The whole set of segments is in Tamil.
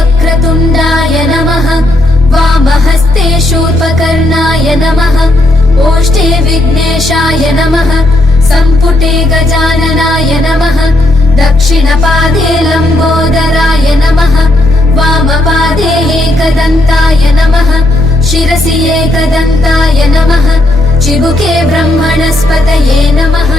वक्रतुण्डाय नमः वामहस्ते शूर्पकर्णाय नमः ओष्ठे विघ्नेशाय नमः सम्पुटे गजाननाय नमः दक्षिणपादे लम्बोदराय नमः वामपादे एकदन्ताय नमः शिरसि एकदन्ताय नमः चिबुके ब्रह्मणस्पतये नमः।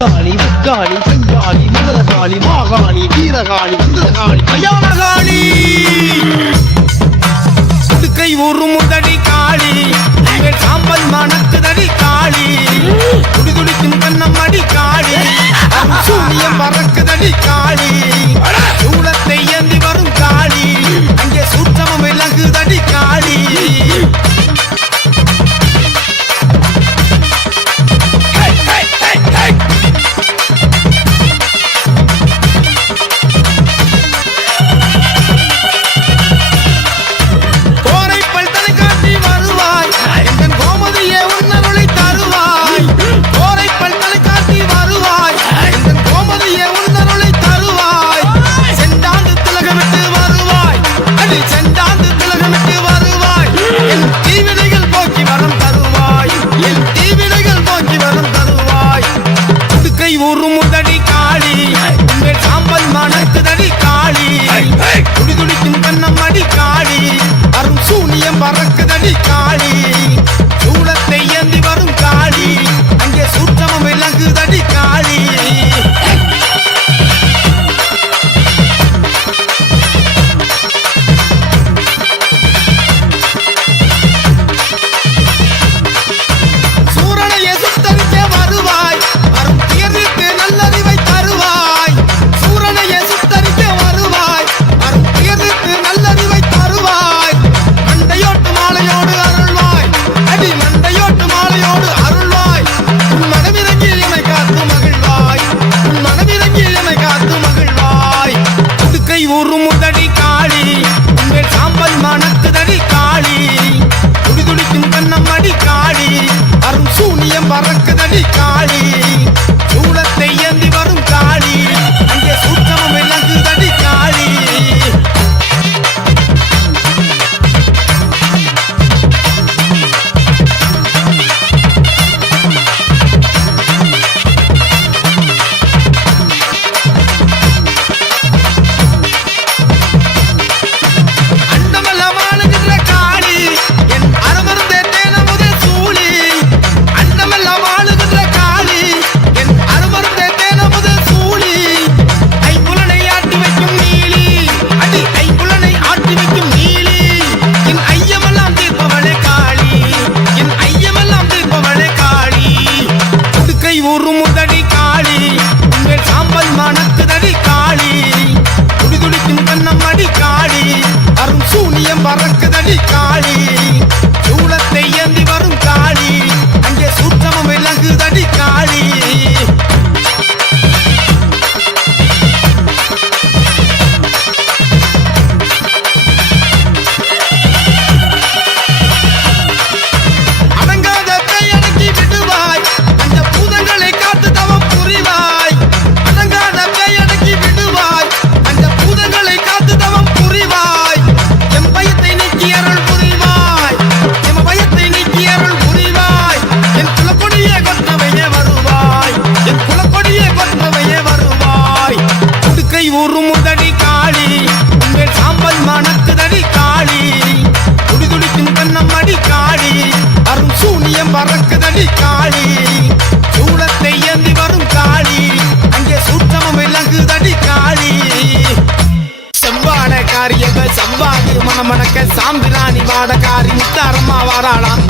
காளி முக்காளி செங்காளி முதலகாளி மாகாளி வீரகாளி வந்தகாளி கல்யாணகாளி கை ஒரு முதடி காளி சாம்பல் மணக்குதடி காளி துடிதுடிக்கும் கண்ணம் அடி காளி சூனியம் பறக்குதடி காளி சூளத்தை ஏந்தி வரும் காளி அங்கே சூற்றமும் விலகுதடி காளி பறக்குதடி காளி சூளத்தை ஏந்தி வரும் காளி அங்கே சூற்றமும் விலகுதடி காளி சூரனையை சுத்தரிக்க வருவாய் வரும் தீர்வுக்கு நல்லறிவை தருவாய் சூரனையை சுத்தரிக்க வருவாய் வரும் தீர்வுக்கு நல்லறிவை தருவாய் மண்டையோட்டு மாலையோடு அருள்வாய் அடி மண்டையோட்டு மாலையோடு அருள்வாய் உன் மனமிறங்கி என்னை காத்து மகிழ்வாய் உன் மனமிறங்கி என்னை காத்து மகிழ்வாய் புதுக்கை ஒரு முதடி காளி உங்கள் சாம்பல் மணக்குதடி காளி துடிதுடிக்கும் கண்ணம் அடி காளி அரும் சூனியம் பறக்குதடி காளி சூளத்தை ஏந்தி வரும் காளி அங்கே சூற்றமும் விலகுதடி காளி ஒரு முதடி காளி உங்கள் சாம்பல் மணக்குதடி காளி துடிதுடிக்கும் கண்ணம் அடி காளி அரும் சூனியம் பறக்குதடி காளி சூளத்தை ஏந்தி வரும் காளி அங்கே சூற்றமும் விலகுதடி காளி ஒரு முதடி காளி உங்கள் சாம்பல் மணக்குதடி காளி துடிதுடிக்கும் கண்ணம் அடி காளி அரும் சூனியம் பறக்குதடி காளி சூளத்தை ஏந்தி வரும் காளி அங்கே சூற்றமும் விலகுதடி காளி செவ்வாட காரியங்கள் செவ்வாது மணமணக்க சாம்பிராணி வாடகாரி முத்தாரம்மா வாராளாம்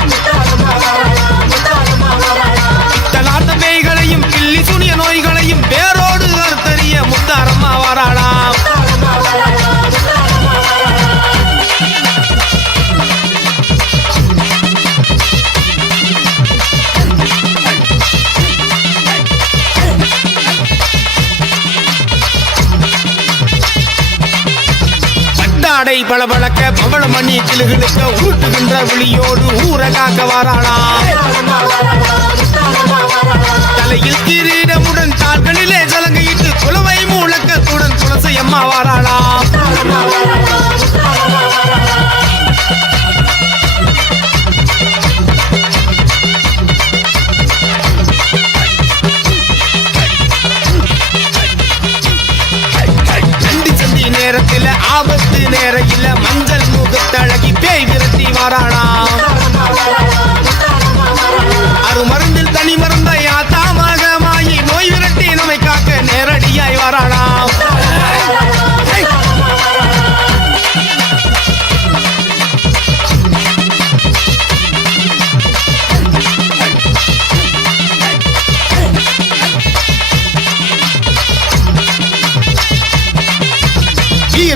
தலாட்ட பேய்களையும் கிள்ளி சுனிய நோய்களையும் வேரோடு அறுத்தறிய முத்தாரம்மா வாராளாம் பட்டாடை பளபளக்க பவளமணி கிளுகிழுக்க ஊட்டுகின்ற விழியோடு ஊரகாக்க வாராளாம் தலையில் கிரீடமுடன் கால்களிலே சலங்கையிட்டு குலவை முழக்கத்துடன் துளசி அம்மா வாராளாம் சந்தி நேரத்தில் ஆபத்து நேரையில் மஞ்சள் முகத்தழகி பேய் விரட்டி வாராளாம்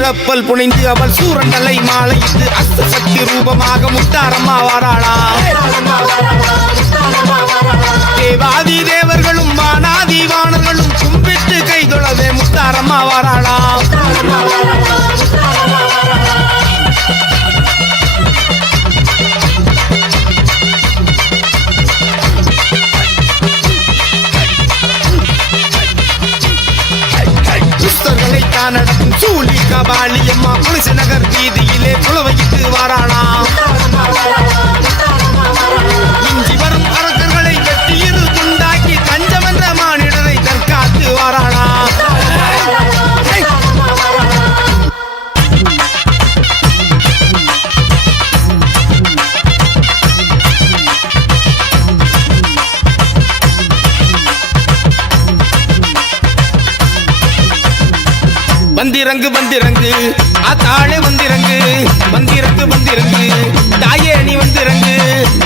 கப்பல் புனைந்து அவள் சூரண்டலை மாலையிட்டு அஸ்த சக்தி ரூபமாக முத்தாரம்மா வாராளாம். தேவாதி தேவர்களும் வானாதி வானர்களும் கும்பிட்டு கைதொழவே முத்தாரம்மா வாராளாம். நடக்கும் சூழி கபாலியம்மா புலிச நகர் வீதியிலே புலவையிட்டு வாராளாம். இஞ்சி வரும் அரக்கர்களை வெட்டியிரு துண்டாக்கி தஞ்சமன்ற மானிடரை தற்காத்து வாராளாம். வந்திறங்கு வந்திறங்கு ஆத்தாளே வந்திறங்கு வந்திறங்கு வந்திறங்கு தாயே நீ வந்திறங்கு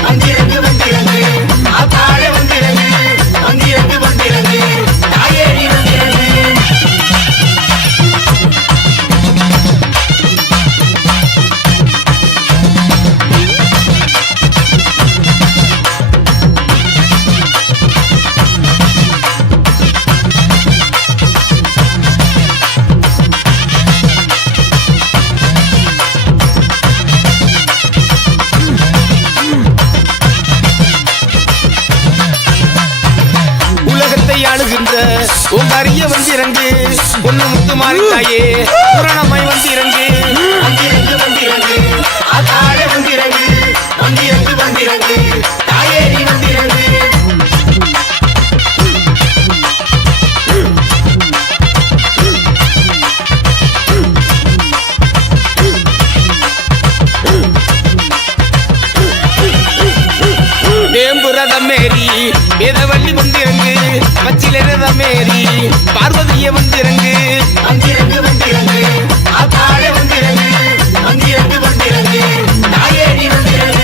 வந்திறங்கு வந்திறங்கு ஆத்தாளே வந்திறங்கு வந்திறங்கு வந்திறங்கு தாயே நீ வந்திறங்கு. ஆளுகின்ற உங்கரிய வந்திறங்கு பொண்ணு முத்து மாறித்தாயே புரணமாய் வந்திறங்கு வந்திறங்கு வந்திறங்கு ஆத்தாளே வந்திறங்கு வந்திறங்கு வந்திறங்கு தாயே நீ வந்திறங்கு. வேம்புரதமேரி வேதவள்ளி வந்திறங்கு பச்சிலரதமேரி பார்வதிய வந்திறங்கு வந்திறங்கு வந்திறங்கு ஆத்தாளே வந்திறங்கு வந்திறங்கு வந்திறங்கு தாயே நீ வந்திறங்கு.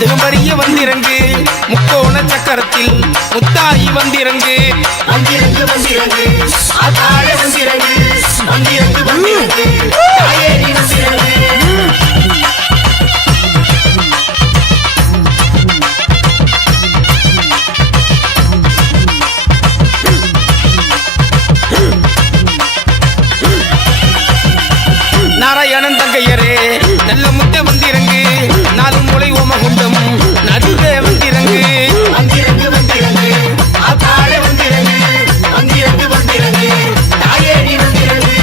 திருமறிய வந்திறங்கு முக்கோண சக்கரத்தில் முத்தாயி வந்திறங்கு வந்திறங்கு வந்திறங்கு ஆத்தாளே வந்திறங்கு வந்திறங்கு வந்திறங்கு தாயே நீ வந்திறங்கு. நாராயணன் தங்கையரே நல்ல முட்டை வந்திறங்கு நாலு மூளை ஓமகுண்டம் நடுவே வந்திறங்கு வந்திறங்கு வந்திறங்கு ஆத்தாளே வந்திறங்கு வந்திறங்கு வந்திறங்கு தாயே நீ வந்திறங்கு.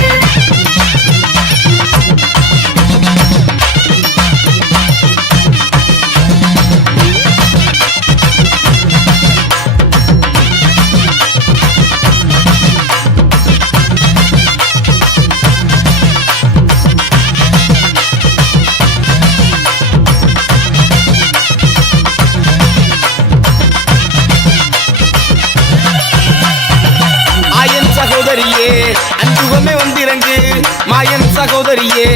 அன்புகமே வந்திறங்கு மாயன் சகோதரியே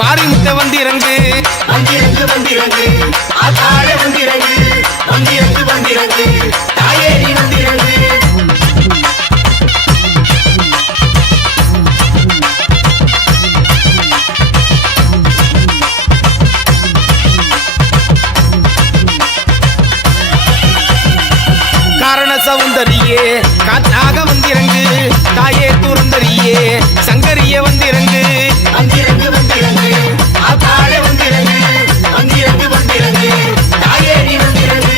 மாரிமுத்த வந்திறங்கு வந்திறங்கு வந்திறங்கு ஆத்தாளே வந்திறங்கு வந்திறங்கு வந்திறங்கு தாயே நீ வந்திறங்கு. காரண சௌந்தரியே காத்தாக வந்திறங்கு தாயே துறந்தரியே சங்கரிய வந்திறங்கு வந்திறங்கு வந்திறங்கு ஆத்தாளே வந்திறங்கு வந்திறங்கு வந்திறங்கு தாயே நீ வந்திறங்கு.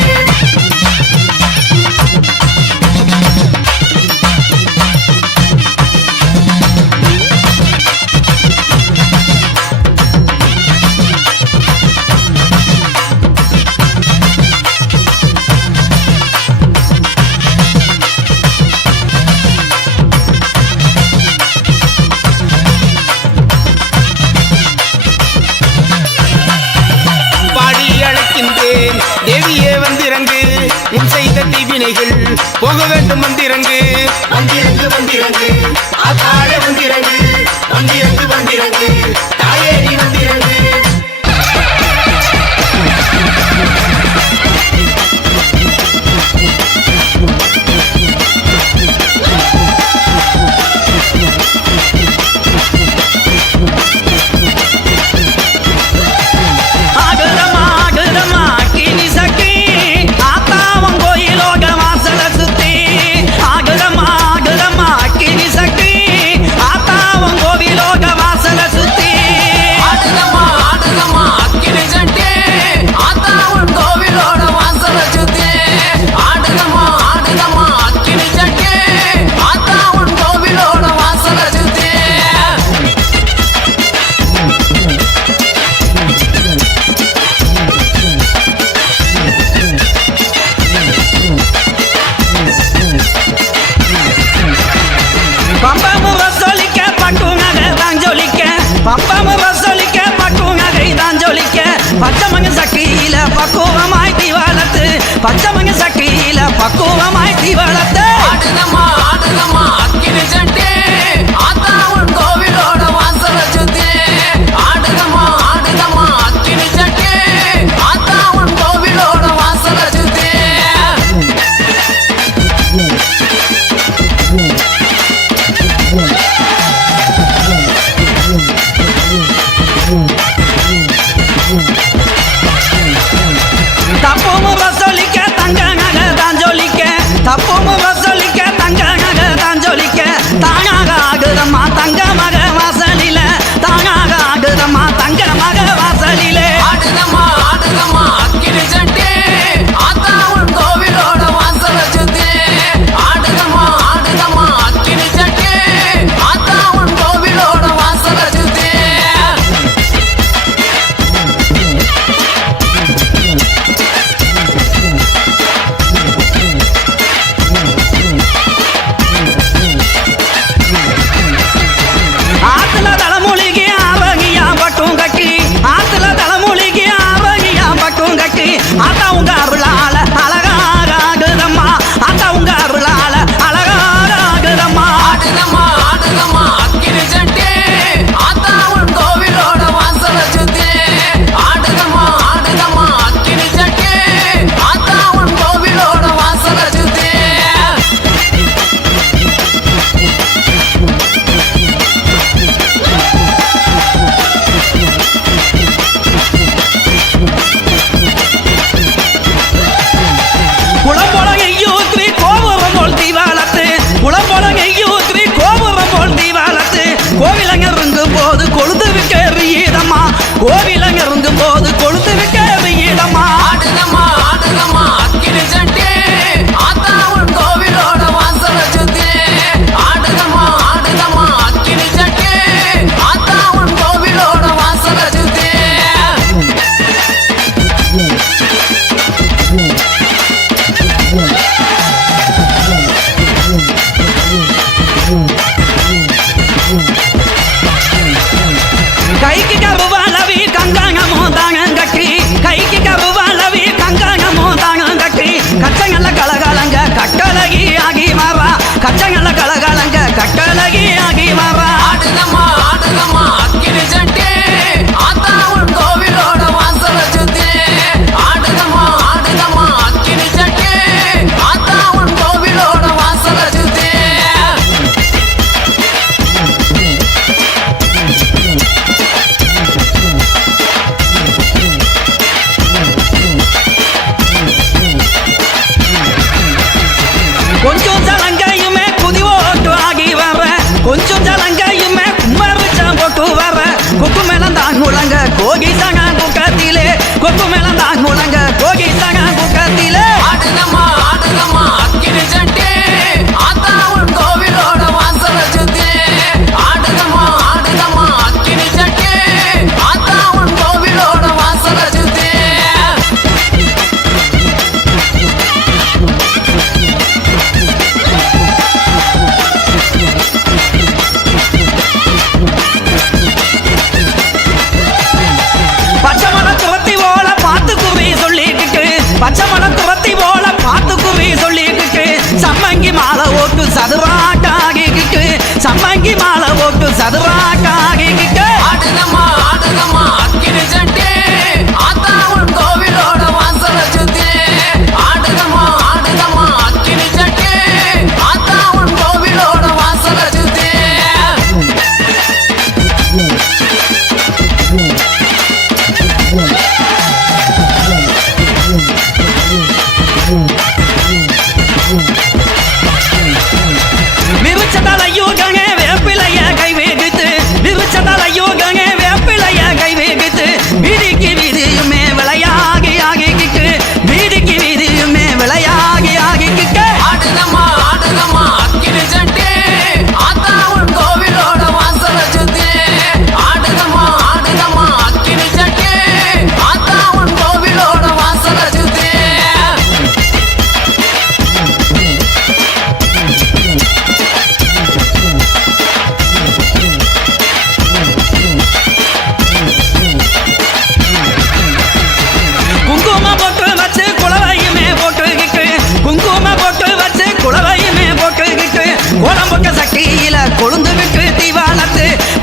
தீவினைகள் போக வேண்டும் வந்திறங்கு வந்திறங்கு வந்திறங்கு ஆத்தாளே வந்திறங்கு வந்திறங்கு வந்திறங்கு தாயே நீ வந்திறங்கு பச்சமங்க சக்கியில பக்குவமாய் தீவளத்து ஆடுதம்மா ஆடுதம்மா அக்கினி சட்டி ஆத்தா உன் கோவிலோட வாசல சுத்தி ஆடுதம்மா ஆடுதம்மா அக்கினி சட்டி ஆத்தா உன் கோவிலோட வாசல சுத்தி தப்பும் வசூலிக்க தங்க நகை தான் ஜொலிக்க தப்பும் வசூலிக்க தங்க நகை தான் ஜொலிக்க தானாக ஆகுதம்மா தங்க மக வாசலில தானாக ஆகுதம்மா தங்க மக வாசலிலே ஆடுதம்மா ஆடுதம்மா அக்கினி சட்டி ஆத்தா உன் கோவிலோட வாசல சுத்தி ஆடுதம்மா ஆடுதம்மா அக்கினி சட்டி ஆத்தா உன் கோவிலோட வாசல சுத்தி ஆத்துல தலைமொழிக்கு ஆவகியா பட்டும் கட்டி ஆத்துல தலைமொழிக்கு ஆவகியா பட்டும் கட்டி ஆத்தா உங்க அருளால அழகாக ஆகுதம்மா ஆத்தா உங்க அருளால அழகாக ஆகுதம்மா ஆடுதம்மா ஆடுதம்மா அக்கினி சட்டி ஆத்தா உன் கோவிலோட வாசல சுத்தி ஆடுதம்மா ஆடுதம்மா அக்கினி சட்டி ஆத்தா உன் கோவிலோட வாசல சுத்தி குளம்பொழகையூத்ரி கோபுரம் போல் தீவாளத்து குளம்பொழகையூத்ரி கோபுரம் போல் தீவாளத்து கோவிலங்க இருங்கும் போது கொழுந்து விக்க எறியதம்மா கோவிலங்க இருங்கும் போது கொழுந்து விக்க எறியதம்மா ஆடுதம்மா ஆடுதம்மா அக்கினி சட்டி ஆத்தா உன் கோவிலோட வாசல சுத்தி ஆடுதம்மா ஆடுதம்மா அக்கினி சட்டி ஆத்தா உன் கோவிலோட வாசல சுத்தி கைக்கு கருவாளவி கங்காங்கமோ தாங்க கட்டி கைக்கு கருவாளவி கங்காங்கமோ தாங்க கட்டி கச்சங்கல்ல கலகலங்க கட்டழகி ஆகி மாறா கச்சங்கல்ல கலகலங்க கட்டழகி ஆகி மாறா ஆடுதம்மா ஆடுதம்மா அக்கினி சட்டி ஆத்தா உன் கோவிலோட வாசல சுத்தி ஆடுதம்மா ஆடுதம்மா அக்கினி சட்டி ஆத்தா உன் கோவிலோட வாசல சுத்தி கொஞ்சம் ஜலங்கையுமே குதி ஓட்டு ஆகி வர கொஞ்சம் ஜலங்கையுமே கும்மரிச்சம் போட்டு வர கொக்கு மேலம் தான் முழங்க கோகி சங்க குக்கத்திலே கொக்கு மேலம் தான் முழங்க கோகி சங்க குக்கத்திலே ஆடுதம்மா ஆடுதம்மா அக்கினி சட்டி ஆத்தா உன் கோவிலோட வாசல சுத்தி ஆடுதம்மா ஆடுதம்மா அக்கினி சட்டி ஆத்தா உன் கோவிலோட வாசல சுத்தி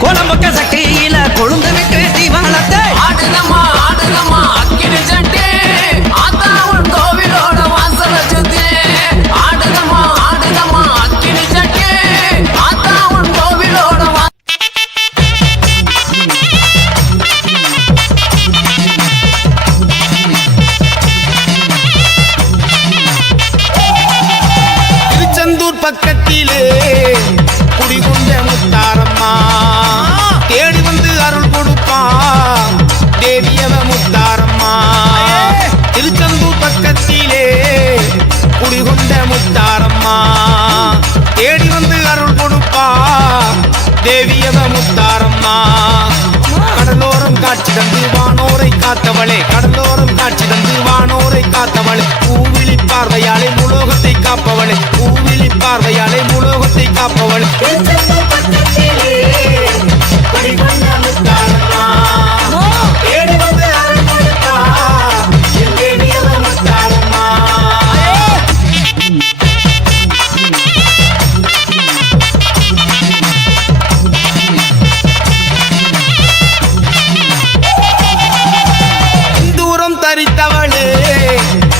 குழம்புக்க சட்டியில கொழுந்து விட்டு தீவாளத்தை ஆடுதம்மா அக்கினி சட்டி ஆத்தா உன் கோவிலோட வாசல சுத்தி ஆடுதம்மா அக்கினி சட்டி ஆத்தா உன் கோவிலோட திருச்செந்தூர் பக்கத்திலே குடிகொண்ட முத்தாரம்மா தேடி வந்து அருள் கொடுப்பா தேவியவ முத்தாரம்மா திருச்செந்தூர் பக்கத்திலே குடிகொண்ட முத்தாரம்மா தேடி வந்து அருள் கொடுப்பா தேவியவ முத்தாரம்மா கடலோரம் காட்சி தந்து வானோரை காத்தவளே கடலோரம் காட்சி தந்து வானோரை காத்தவளே பூவிழி பார்வையாலே முலோகத்தை காப்பவளே பூவிழி பார்வையாலே முலோகத்தை காப்பவளே தேடி வந்து அருள் கொடுப்பா என் தேவியவ முத்தாரம்மா தூரம் தரித்தவளே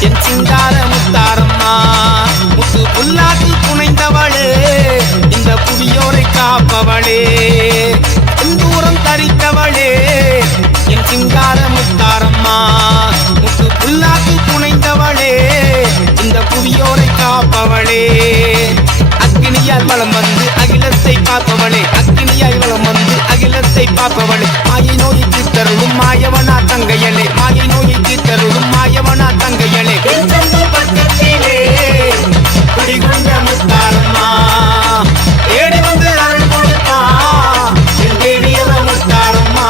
என் சிங்கார முத்தாரம்மா முத்து புல்லாக்கு புனைந்தவளே இந்த புவியோரை காப்பவளே தூரம் தரித்தவளே என் சிங்கார முத்தாரம்மா முத்து புல்லாக்கு புனைந்தவளே இந்த புவியோரை காப்பவளே அக்கினியால் வளம் வந்து அகிலத்தை காப்பவளே அக்கினியால் வளம் வந்து அகிலத்தை காப்பவளே மாயை நோய்க்கு தருளும் மாயவனா தங்கையலே மாயை நோய்க்கு தருளும் மாயவனா தங்கையலே பக்கத்திலே குடிகொண்ட முத்தாரம்மா தேடி வந்து அருள் கொடுப்பா என் தேடியவ முத்தாரம்மா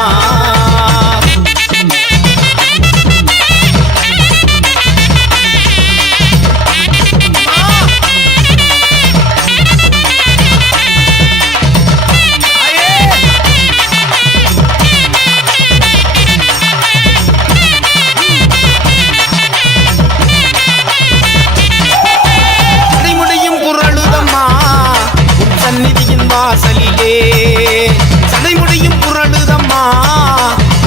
சடைமுடியும் புரளுதம்மா உன் சந்நிதியின் வாசலிலே சடைமுடியும் புரளுதம்மா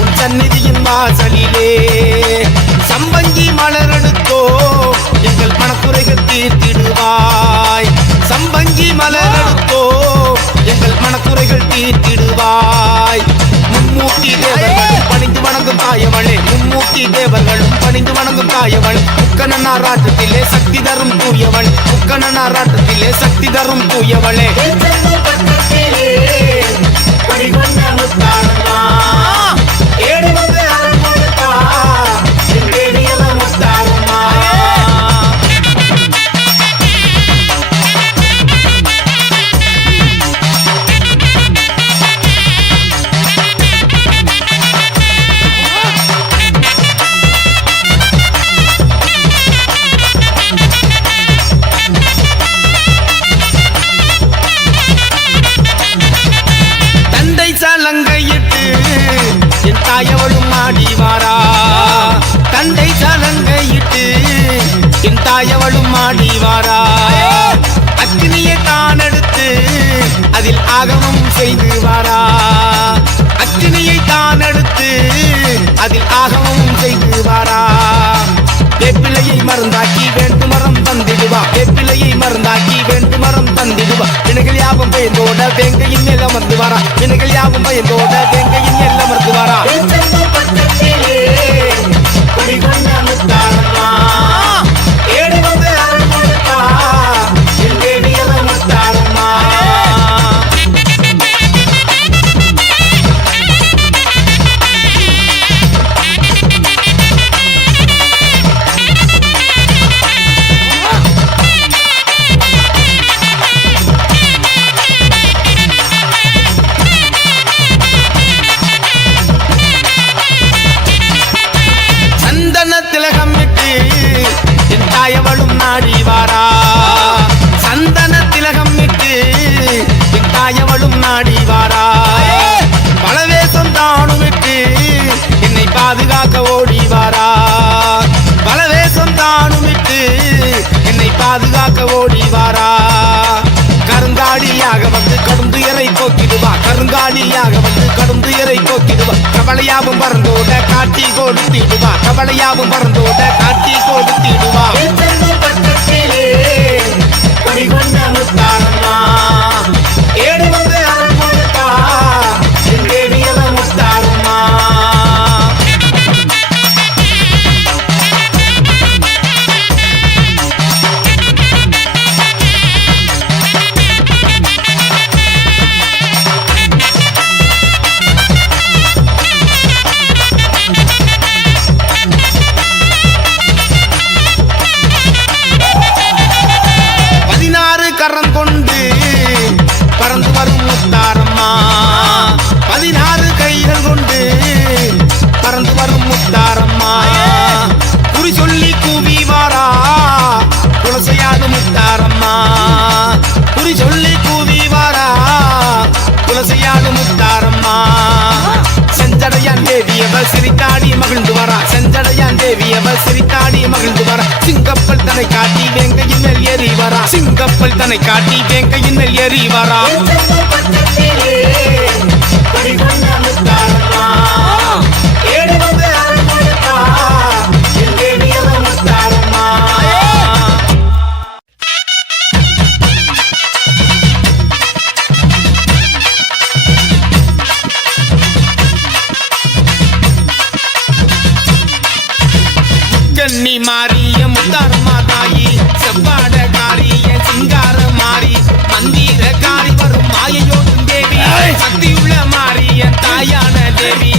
உன் சந்நிதியின் வாசலிலே சம்பங்கி மலரெடுத்தோ எங்கள் மனக்குறைகள் தீர்த்திடுவாய் சம்பங்கி மலரெடுத்தோ எங்கள் மனக்குறைகள் தீர்த்திடுவாய் மும்மூர்த்தி தேவர்களும் பணிந்து வணங்கும் தாயவளே மும்மூர்த்தி தேவர்களும் பணிந்து வணங்கும் தாயவள் முக்கணனாராட்டத்திலே சக்தி தரும் தூயவள் முக்கணனாராட்டத்திலே சக்தி தரும் தூயவளே தேடி வந்து அருள் கொடுப்பா என் தேடியவ முத்தாரம்மா தந்தை சலங்கையிட்டு என் தாயவளும் ஆடி வாரா தந்தை சலங்கையிட்டு என் தாயவளும் ஆடி வாரா அக்னியை தான் எடுத்து அதில் ஆகமம் செய்து வாரா அக்னியை தான் எடுத்து அதில் ஆகமம் செய்து வாரா வேப்பிலையை மருந்தாக்கி வேண்டு மரம் தந்திடுவா வேப்பிலையை மருந்தாக்கி வேண்டு மரம் தந்திடுவா வினைகள் யாவும் பயந்தோட வேங்கையின் மேல் அமர்ந்து வாரா வினைகள் யாவும் பயந்தோட வேங்கையின் மேல் அமர்ந்து வாரா தேடி வந்து அருள் கொடுப்பா என் தேடியவ முத்தாரம்மா சந்தன திலகம் விட்டு என் தாயவளும் நாடி வாரா சந்தன திலகம் விட்டு என் தாயவளும் நாடி வாரா பலவேசம் தானும் விட்டு என்னை பாதுகாக்க ஓடி வாரா பலவேசம் தானும் விட்டு என்னை பாதுகாக்க ஓடி வாரா கருங்கா கருங்காலியாக வந்து கடுந்துயரை போக்கிடுவா கருங்காலியாக வந்து கடுந்துயரை போக்கிடுவா கவலையாவும் பறந்தோட காட்டி கொடுத்திடுவா கவலையாவும் பறந்தோட காட்டி கொடுத்திடுவா பட்டத்திலே குடிகொண்ட முத்தாரம்மா ஏடு வந்து அருள் கொடுத்தா என் தேவியவ முத்தாரம்மா கரம் கொண்டு பறந்து வரும் முத்தாரம்மா 16 கைகள் கொண்டு பறந்து வரும் முத்தாரம்மா குறி சொல்லி கூவி வாரா குலசையாடு முத்தாரம்மா குறி சொல்லி கூவி வாரா குலசையாடு முத்தாரம்மா செஞ்சடையான் தேவியவர் சிரித்தாடி மகிழ்ந்து வரா செஞ்சடையான் தேவியவர் சிரித்தாடி மகிழ்ந்து வரா சிங்கப்பல் தன்னை காட்டி வேங்கையின் மேல் ஏறி வரா சிங்கப்பல் தன்னை காட்டி வேங்கையின் மேல் ஏறி வரா பட்டத்திலே குடிகொண்ட முத்தாரம்மா ஏடு வந்து அருள் கொடுத்தா என் தேவியவ முத்தாரம்மா கண்ணி மாறிய முத்தாரம்மா தாயி செவ்வாட காரிய சிங்கார மாறி மந்திர காரி வரும் மாயையோடும் தேவி சக்தியுள்ள மாறிய தாயான தேவி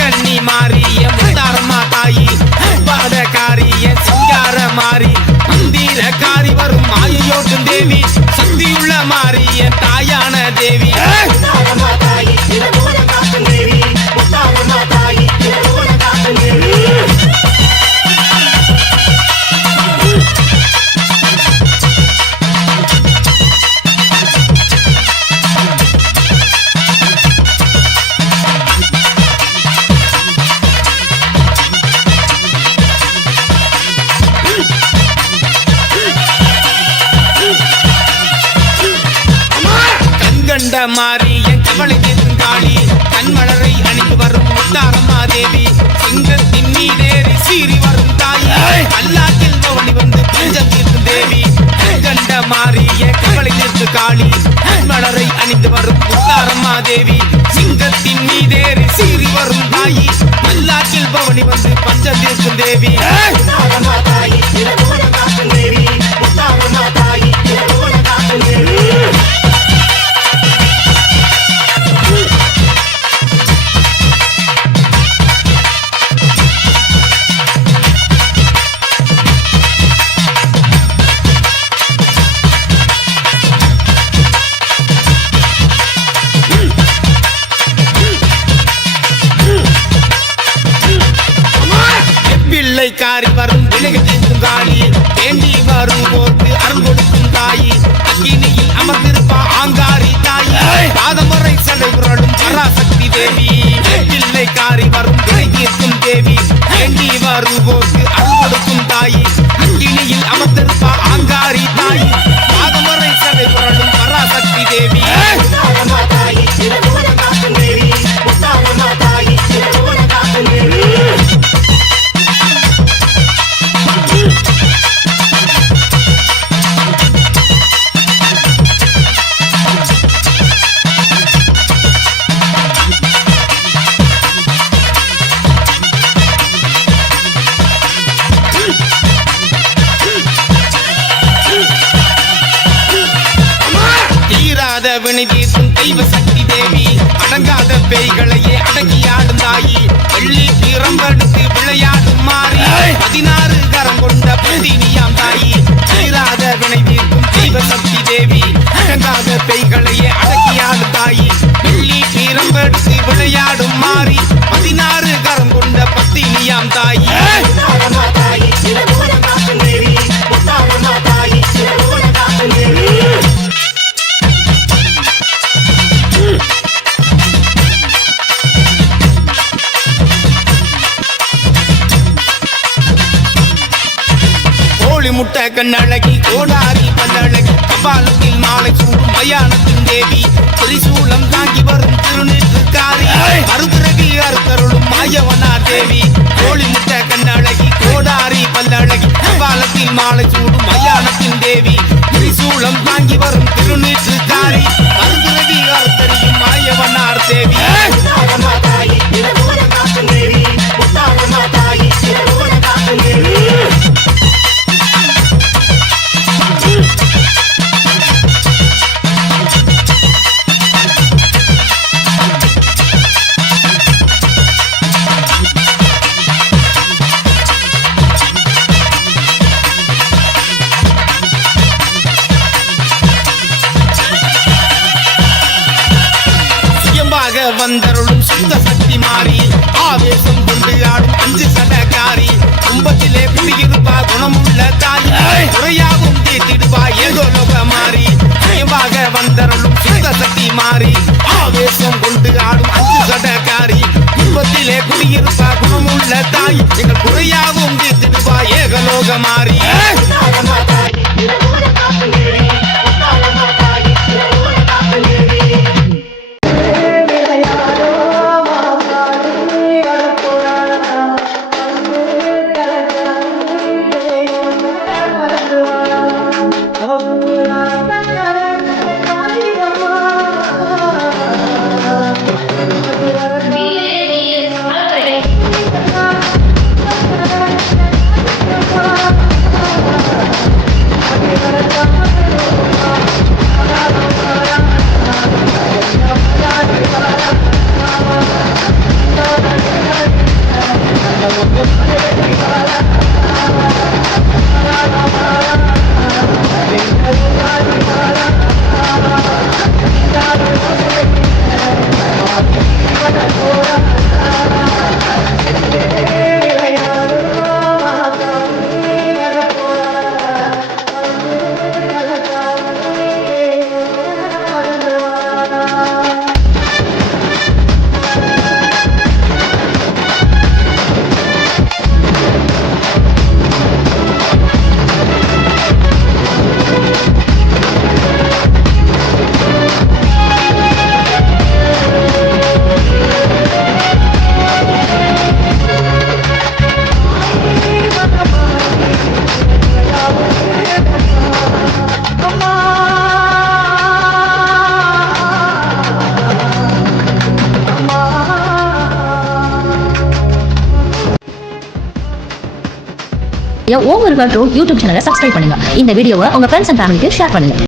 கண்ணி மாறிய முத்தாரம்மா தாயி செவ்வாட காரிய சிங்கார மாறி மந்திர காரி வரும் மாயையோடும் தேவி சக்தியுள்ள மாறிய தாயான தேவி முத்தாரம்மா தாயி இரவோட காக்கும் தேவி முத்தாரம்மா தாயி இரவோட காக்கும் தேவி கண்கண்ட மாறி என் கவலை தீர்க்கும் காளி கண்மலரை அணிந்து வரும் முத்தாரம்மா தேவி சிங்கத்தின் மீதேறி சீறி வரும் தாயி அல்லாக்கில் பவனி வந்து பஞ்சம் தீர்க்கும் தேவி கண்கண்ட மாறி என் கவலை தீர்க்கும் காளி கண்மலரை அணிந்து வரும் முத்தாரம்மா தேவி சிங்கத்தின் மீதேறி சீறி வரும் தாயி அல்லாக்கில் பவனி வந்து பஞ்சம் தீர்க்கும் தேவி முத்தாரம்மா தாயி இரவோட காக்கும் தேவி முத்தாரம்மா தாயி இரவோட காக்கும் தேவி பிள்ளைக்காரி வரும் விலகு தீர்க்கும் காளி வேண்டி வரும் போது அருள் கொடுக்கும் தாயி அக்கினியில் அமர்ந்திருப்பா ஆங்காரி தாயி பாதமுறை சடை புரளும் பராசக்தி தேவி பிள்ளைக்காரி வரும் விலை தீர்க்கும் தேவி வேண்டி வரும் போது அருள் கொடுக்கும் தாயி அக்கினியில் அமர்ந்திருப்பா ஆங்காரி தாயி பாதமுறை சடை புரளும் பராசக்தி தேவி முத்தாரம்மா தாயி இரவோட காக்கும் தேவி முத்தாரம்மா தாயி இரவோட காக்கும் தேவி தீராத வினை தீர்க்கும் தெய்வ சக்தி தேவி அடங்காத பேய்களையே அடக்கி ஆடும் தாயி வெள்ளி பிரம்பெடுத்து விளையாடும் மாறி 16 கரம் கொண்ட பத்தினியாம் தாயி தீராத வினை தீர்க்கும் தெய்வ சக்தி தேவி அடங்காத பேய்களையே அடக்கி ஆடும் தாயி வெள்ளி பிரம்பெடுத்து விளையாடும் மாறி 16 கரம் கொண்ட பத்தினியாம் தாயி முத்தாரம்மா தாயி இரவோட காக்கும் தேவி முத்தாரம்மா தாயி இரவோட காக்கும் தேவி கோழி முட்டை கண்ணழகி கோடாரி பல்லழகி கபாலத்தில் மாலை சூடும் மயான சூளம் தாங்கி வரும் திருநீற்று காரி மருந்துரவி அறுத்தறியும் மாயவனார் தேவி முத்தாரம்மா தாயி இரவோட காக்கும் தேவி முத்தாரம்மா தாயி இரவோட காக்கும் தேவி சுயமாக வந்தருளும் சுத்த சக்தி மாறி ஆவேசம் கொண்டு ஆடும் அஞ்சு சடகாரி கும்பத்திலே குடியிருப்பா குணமுள்ள தாய் குறையாகும் தீட்டிடுவா ஏகோலோக மாறி சுயமாக வந்தருளும் சுத்த சக்தி மாறி ஆவேசம் கொண்டு ஆடும் அஞ்சு சடகாரி கும்பத்திலே குடியிருப்பா குணமுள்ள தாய் எங்கள் குறையாகும் தீட்டிடுவா ஏகலோக மாறி முத்தாரம்மா தாயி இரவோட காக்கும் தேவி முத்தாரம்மா தாயி இரவோட காக்கும் தேவி ஓவர் யூடியூப் சேனலை சப்ஸ்கிரைப் பண்ணுங்க. இந்த வீடியோவை உங்க ஃப்ரெண்ட்ஸ் அண்ட் ஃபேமிலிக்கு ஷேர் பண்ணுங்க.